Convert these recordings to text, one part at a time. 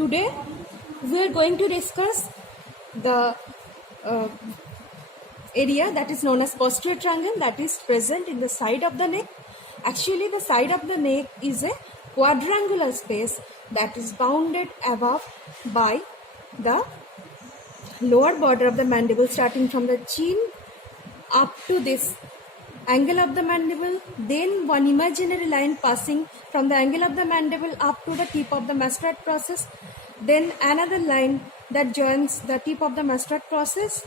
Today we are going to discuss the area that is known as posterior triangle, that is present in the side of the neck. Actually, the side of the neck is a quadrangular space that is bounded above by the lower border of the mandible, starting from the chin up to this angle of the mandible, then one imaginary line passing from the angle of the mandible up to the tip of the mastoid process, then another line that joins the tip of the mastoid process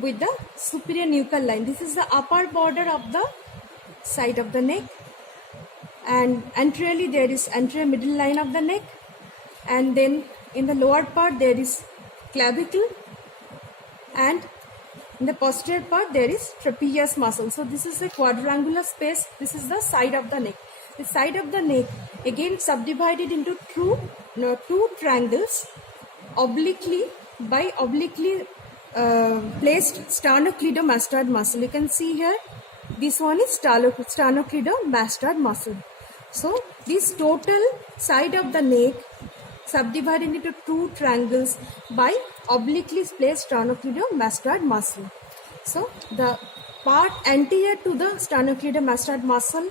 with the superior nuchal line. This is the upper border of the side of the neck, and anteriorly there is anterior middle line of the neck, and then in the lower part there is clavicle, and in the posterior part there is trapezius muscle. So this is a quadrangular space. This is the side of the neck. The side of the neck again subdivided into two triangles obliquely by obliquely placed sternocleidomastoid muscle. You can see here, this one is sternocleidomastoid muscle. So this total side of the neck subdivided into two triangles by obliquely placed sternocleidomastoid muscle. So the part anterior to the sternocleidomastoid muscle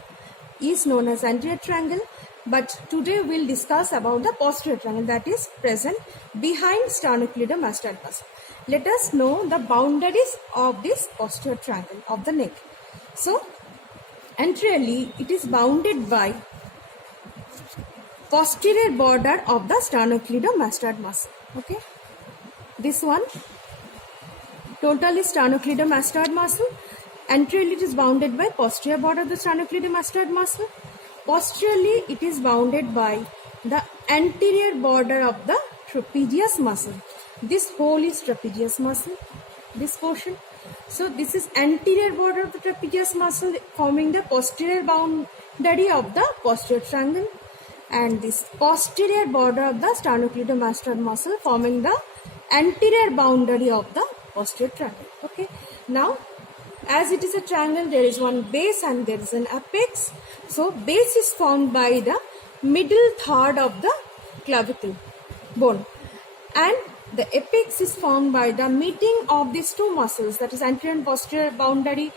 is known as anterior triangle, but today we'll discuss about the posterior triangle that is present behind sternocleidomastoid muscle. Let us know the boundaries of this posterior triangle of the neck. So anteriorly it is bounded by posterior border of the sternocleidomastoid muscle. Okay, this one total is sternocleidomastoid muscle. Anteriorly it is bounded by posterior border of the sternocleidomastoid muscle. Posteriorly it is bounded by the anterior border of the trapezius muscle. This whole is trapezius muscle, this portion. So this is anterior border of the trapezius muscle forming the posterior boundary of the posterior triangle, and this posterior border of the sternocleidomastoid muscle forming the anterior boundary of the posterior triangle. Okay, now as it is a triangle, there is one base and there is an apex. So base is formed by the middle third of the clavicle bone, and the apex is formed by the meeting of these two muscles, that is anterior and posterior boundary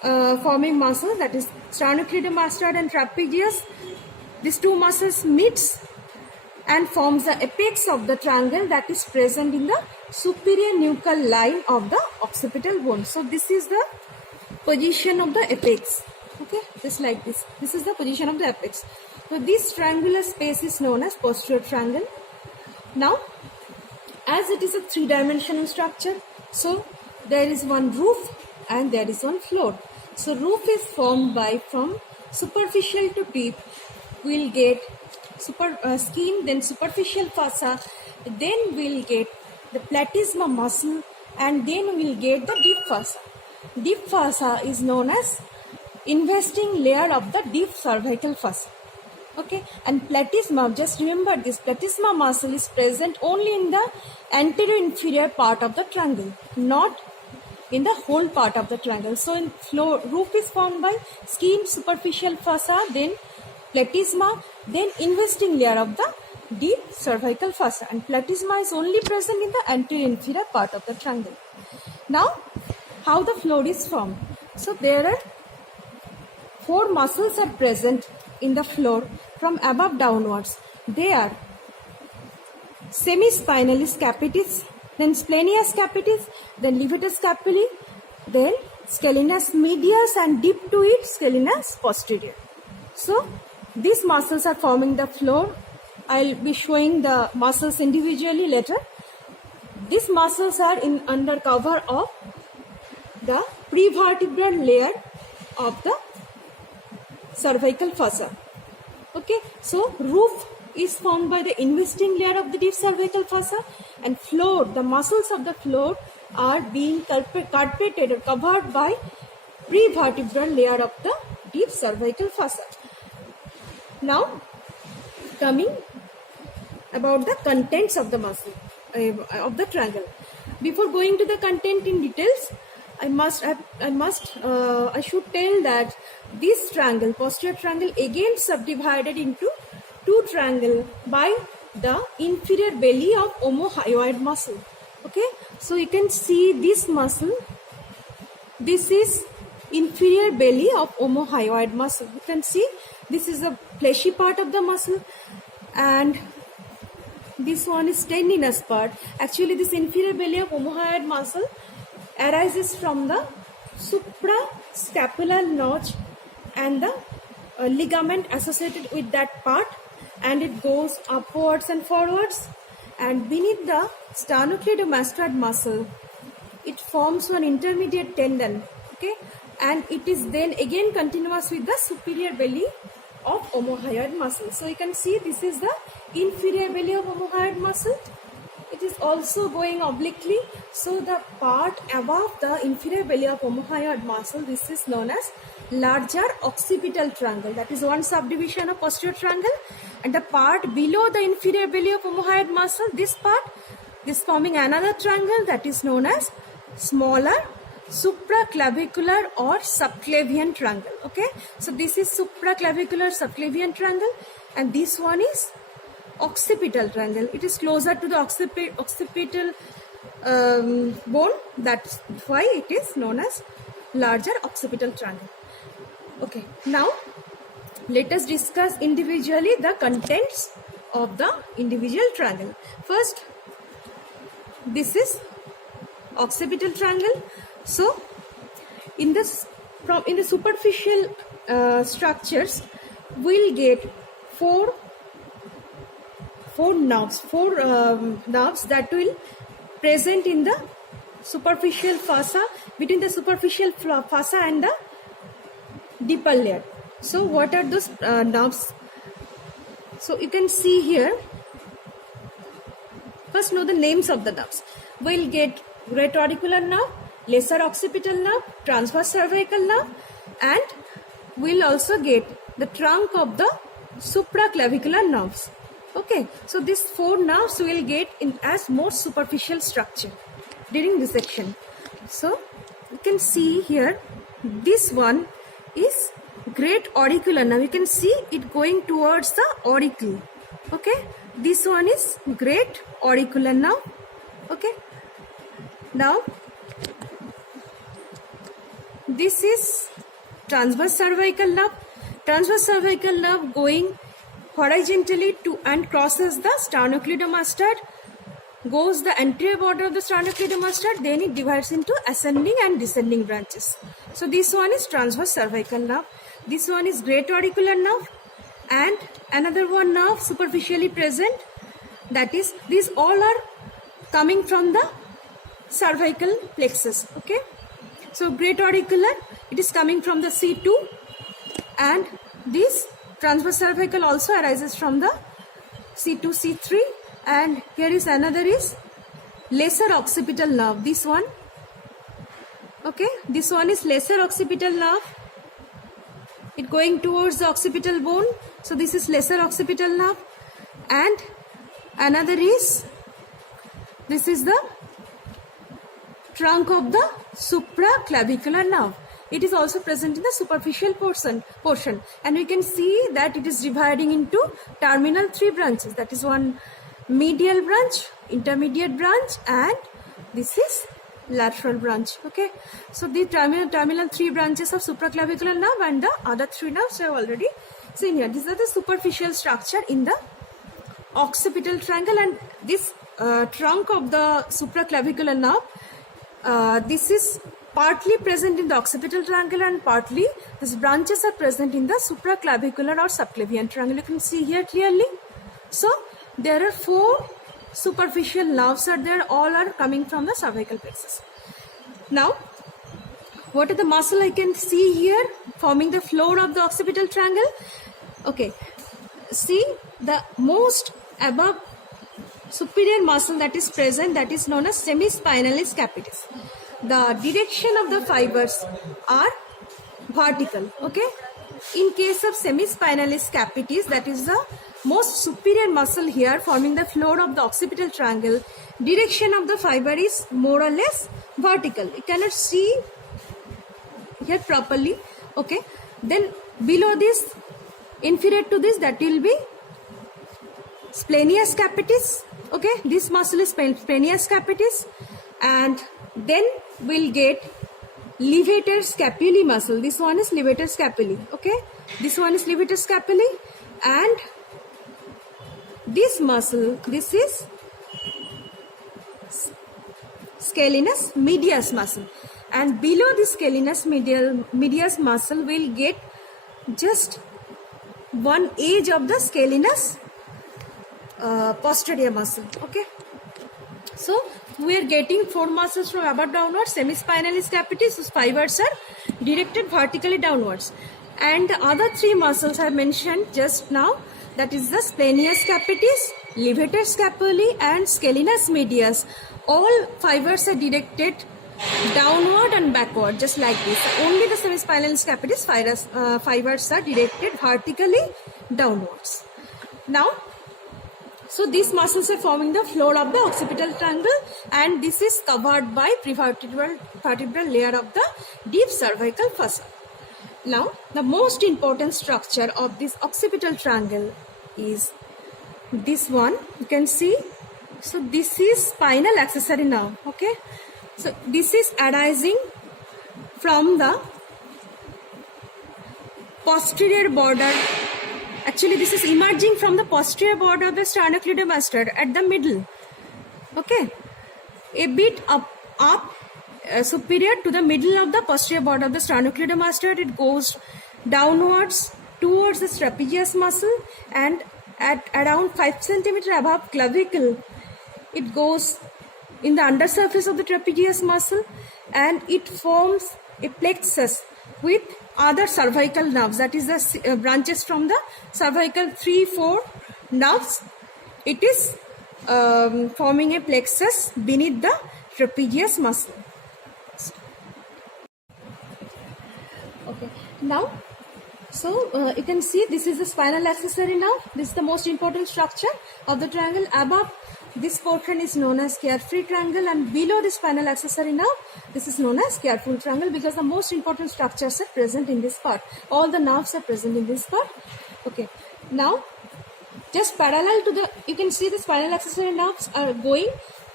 forming muscles, that is sternocleidomastoid and trapezius. These two muscles meets and forms the apex of the triangle that is present in the superior nuchal line of the occipital bone. So this is the position of the apex. Okay, just like this. This is the position of the apex. So this triangular space is known as posterior triangle. Now, as it is a three-dimensional structure, so there is one roof and there is one floor. So roof is formed by, from superficial to tip, we'll get skin, then superficial fossa, then we'll get the platysma muscle, and then we'll get the deep fossa. Deep fossa is known as investing layer of the deep cervical fossa. Okay, and platysma, just remember this, platysma muscle is present only in the anterior inferior part of the triangle, not in the whole part of the triangle. So in floor, roof is formed by skin, superficial fossa, then platysma, then investing layer of the deep cervical fossa, and platysma is only present in the anterior inferior part of the triangle. Now, how the floor is formed? So there are four muscles are present in the floor from above downwards. They are semispinalis capitis, then splenius capitis, then levator scapulae, then scalenus medius, and deep to it scalenus posterior. So these muscles are forming the floor. I'll be showing the muscles individually later. These muscles are in under cover of the prevertebral layer of the cervical fossa. Okay, so roof is formed by the investing layer of the deep cervical fossa, and floor, the muscles of the floor are being carpeted or covered by prevertebral layer of the deep cervical fossa. Now, coming about the contents of the muscle of the triangle. Before going to the content in details, I should tell that this triangle, posterior triangle, again subdivided into two triangle by the inferior belly of omohyoid muscle. Okay, so you can see this muscle. This is inferior belly of omohyoid muscle. You can see this is the fleshy part of the muscle, and this one is tendinous part. Actually, this inferior belly of omohyoid muscle arises from the suprascapular notch and the ligament associated with that part, and it goes upwards and forwards, and beneath the sternocleidomastoid muscle it forms one intermediate tendon. Okay, and it is then again continuous with the superior belly of omohyoid muscle. So you can see this is the inferior belly of omohyoid muscle. It is also going obliquely, so the part above the inferior belly of omohyoid muscle, this is known as larger occipital triangle. That is one subdivision of posterior triangle. And the part below the inferior belly of omohyoid muscle, this part, this forming another triangle, that is known as smaller supraclavicular or subclavian triangle. Okay, so this is supraclavicular subclavian triangle, and this one is occipital triangle. It is closer to the occipital bone. That's why it is known as larger occipital triangle. Okay, now let us discuss individually the contents of the individual triangle. First, this is occipital triangle. So in this, in the superficial structures, we'll get four nerves that will present in the superficial fossa, between the superficial fossa and the deeper layer. So what are those nerves? So you can see here. First, know the names of the nerves. We'll get great auricular nerve, lesser occipital nerve, transverse cervical nerve, and we'll also get the trunk of the supraclavicular nerves. Okay, so these four nerves will get in as more superficial structure during dissection. So you can see here, this one is great auricular nerve. You can see it going towards the auricle. Okay, this one is great auricular nerve. Okay, now this is transverse cervical nerve. Transverse cervical nerve going horizontally to and crosses the sternocleidomastoid, goes the anterior border of the sternocleidomastoid, then it divides into ascending and descending branches. So this one is transverse cervical nerve. This one is great auricular nerve, and another one nerve superficially present, that is, these all are coming from the cervical plexus. Okay, so great auricular, it is coming from the C2, and this transverse cervical also arises from the C2, C3, and here is another is lesser occipital nerve. This one, okay, this one is lesser occipital nerve. It going towards the occipital bone. So this is lesser occipital nerve, and another is, this is the trunk of the supraclavicular nerve. It is also present in the superficial portion, and we can see that it is dividing into terminal three branches. That is one medial branch, intermediate branch, and this is lateral branch. Okay, so the terminal three branches of supraclavicular nerve and the other three nerves are already seen here. These are the superficial structure in the occipital triangle, and this trunk of the supraclavicular nerve, this is partly present in the occipital triangle, and partly these branches are present in the supraclavicular or subclavian triangle. You can see here clearly. So there are four superficial nerves are there, all are coming from the cervical plexus. Now, what are the muscle I can see here forming the floor of the occipital triangle? Okay, see the most above superior muscle that is present, that is known as semispinalis capitis. The direction of the fibers are vertical. Okay, in case of semispinalis capitis, that is the most superior muscle here forming the floor of the occipital triangle, direction of the fiber is more or less vertical. You cannot see here properly. Okay, then below this, inferior to this, that will be splenius capitis. Okay, this muscle is splenius capitis, and then we'll get levator scapulae muscle. This one is levator scapulae. Okay, this one is levator scapulae, and this muscle, this is scalenus medius muscle, and below this scalenus medius muscle we'll get just one edge of the scalenus posterior muscle. Okay, so we are getting 4 muscles from above downwards. Semispinalis capitis, whose fibers are directed vertically downwards, and the other 3 muscles I mentioned just now, that is the splenius capitis, levator scapulae, and scalenus medius. All fibers are directed downward and backward, just like this. Only the semispinalis capitis fibers are directed vertically downwards. Now, so these muscles are forming the floor of the occipital triangle, and this is covered by prevertebral layer of the deep cervical fossa. Now, the most important structure of this occipital triangle is this one. You can see. So this is spinal accessory nerve. Okay. So this is arising from the posterior border. Actually, this is emerging from the posterior border of the sternocleidomastoid at the middle. Okay, a bit up superior to the middle of the posterior border of the sternocleidomastoid. It goes downwards towards the trapezius muscle, and at around 5 cm above clavicle, it goes in the undersurface of the trapezius muscle, and it forms a plexus with other cervical nerves, that is the branches from the cervical 3-4 nerves. It is forming a plexus beneath the trapezius muscle. Okay, now so you can see this is the spinal accessory nerve. This is the most important structure of the triangle. Above this portion is known as carefree triangle, and below the spinal accessory nerve, this is known as careful triangle, because the most important structures are present in this part. All the nerves are present in this part. Okay, now just parallel to the, you can see the spinal accessory nerves are going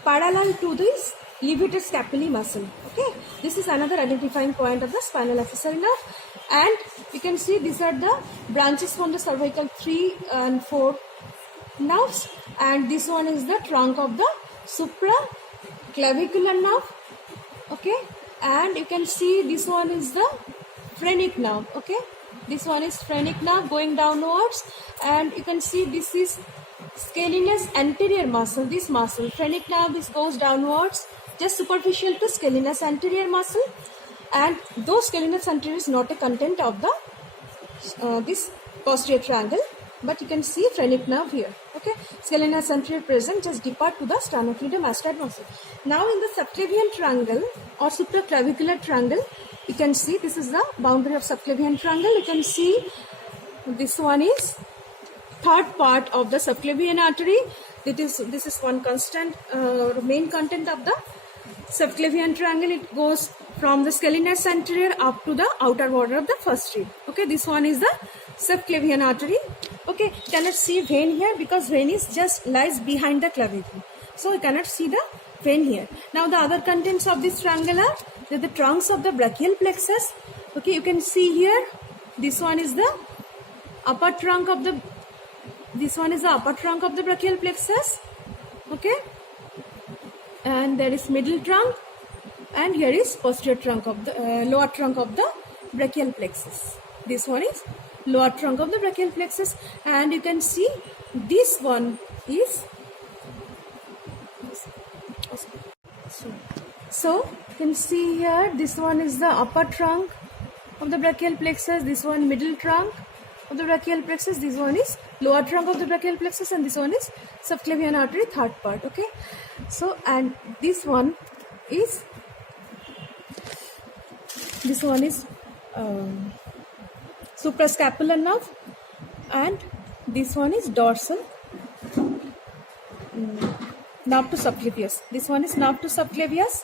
parallel to this levator scapulae muscle. Okay, this is another identifying point of the spinal accessory nerve, and you can see these are the branches from the cervical 3 and 4 nerves, and this one is the trunk of the supraclavicular nerve. Okay, and you can see this one is the phrenic nerve. Okay, this one is phrenic nerve going downwards, and you can see this is scalenus anterior muscle. This muscle, phrenic nerve, this goes downwards just superficial to scalenus anterior muscle, and though scalenus anterior is not a content of the this posterior triangle, but you can see phrenic nerve here. Okay, scalenus anterior present just depart to the sternocleidomastoid muscle. Now in the subclavian triangle or supraclavicular triangle, you can see this is the boundary of subclavian triangle. You can see this one is third part of the subclavian artery. This is one constant main content of the subclavian triangle. It goes from the scalenus anterior up to the outer border of the first rib. Okay, this one is the subclavian artery. Okay, you cannot see vein here because vein is just lies behind the clavicle, so you cannot see the vein here. Now the other contents of this triangle are the trunks of the brachial plexus. Okay, you can see here, this one is the upper trunk of the, this one is the upper trunk of the brachial plexus. Okay, and there is middle trunk, and here is posterior trunk of the lower trunk of the brachial plexus. This one is lower trunk of the brachial plexus, and you can see this one is so you can see here, this one is the upper trunk of the brachial plexus, this one middle trunk of the brachial plexus, this one is lower trunk of the brachial plexus, and this one is subclavian artery third part. Okay, so and this one is suprascapular nerve, and this one is dorsal nerve to subclavius. This one is nerve to subclavius.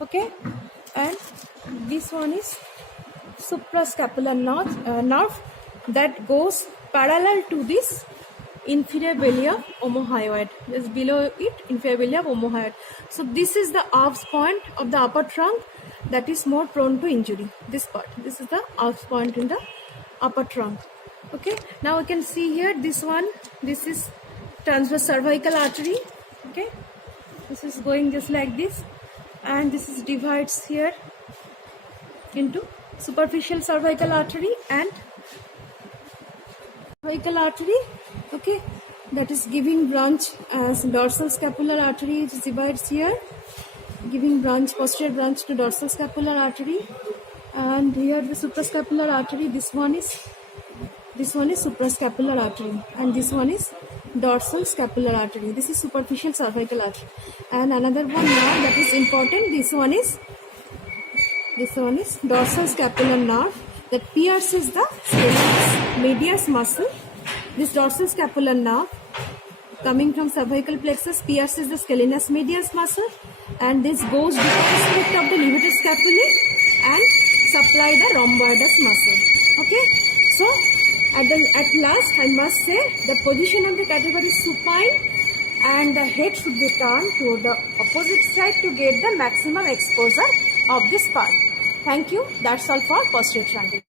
Okay, and this one is suprascapular nerve that goes parallel to this inferior belly of omohyoid. Just below it, inferior belly of omohyoid. So this is the Alps point of the upper trunk that is more prone to injury. This part. This is the Alps point in the upper trunk. Okay. Now we can see here this one. This is transverse cervical artery. Okay. This is going just like this, and this is divides here into superficial cervical artery and cervical artery. Okay, that is giving branch as dorsal scapular artery. It divides here, giving branch, posterior branch to dorsal scapular artery, and here the suprascapular artery. This one is suprascapular artery, and this one is dorsal scapular artery. This is superficial cervical artery, and another one now that is important. This one is dorsal scapular nerve that pierces the scalenus medius muscle. This dorsal scapular nerve coming from cervical plexus pierces the scalenus medius muscle, and this goes to the split of the levator scapulae and supply the rhomboidus muscle. Okay, so at last I must say the position of the category is supine, and the head should be turned to the opposite side to get the maximum exposure of this part. Thank you. That's all for posterior triangle.